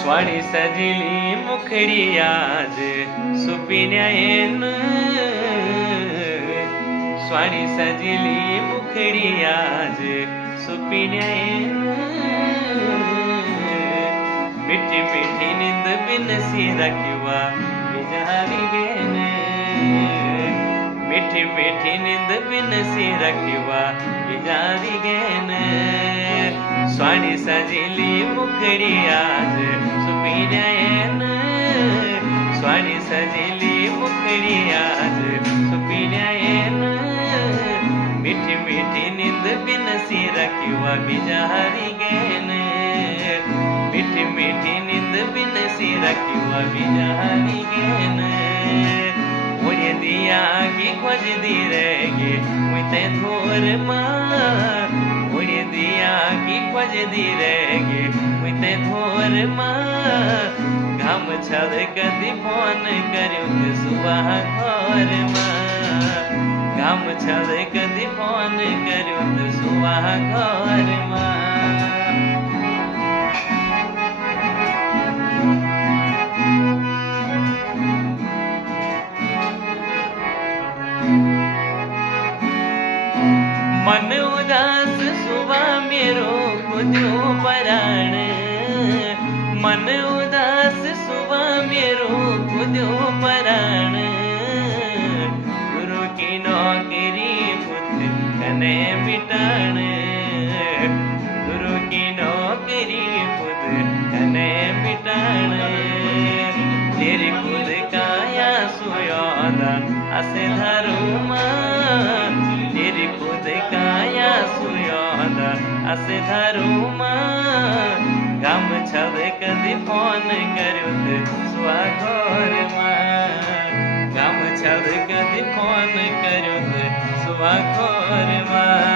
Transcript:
स्वाणी सजली मुखड़ी आज सुपिन्यायन स्वाणी सजली मुखड़ी आज सुपिन्यायन मीठी मीठी नींद बिन सिरा किवा बिजारी गेन मीठी मीठी नींद बिन सिरा किवा बिजारी गेन स्वाणी सजली मुखड़ी आज सुपिन्यायन स्वाणी सजली मुखड़ी आज सुपिन्यायन मीठी मीठी नींद बिन सिरा किवा बिजारी गेन मीठी मीठी नींद बिन सिरा किवा बिजारी गेन ओरे दिया की खोज दी रहेगे मुझे थोर माँ ओरे दिया की खोज दी रहेगे मुझे थोर माँ घाम छल कदी फोन करूँ तो सुबह घर माँ घाम छल कदी फोन करूँ तो सुबह घर माँ मन उदास सुबह मेरो खुद्यो पराण मन उदास सुबह मेरो खुद्यो पराण गुरु की नौकरी खुद कने बिटाण गुरु की नौकरी खुद कने बिटाण तेरी खुद काया सुयोदा असे धरुमा तेरी खुद काया सुयोदा असे धरुमा गम छल कदी फोन करूँ तो स्वाघोर माँ गम छल कदी फोन करूँ तो स्वाघोर माँ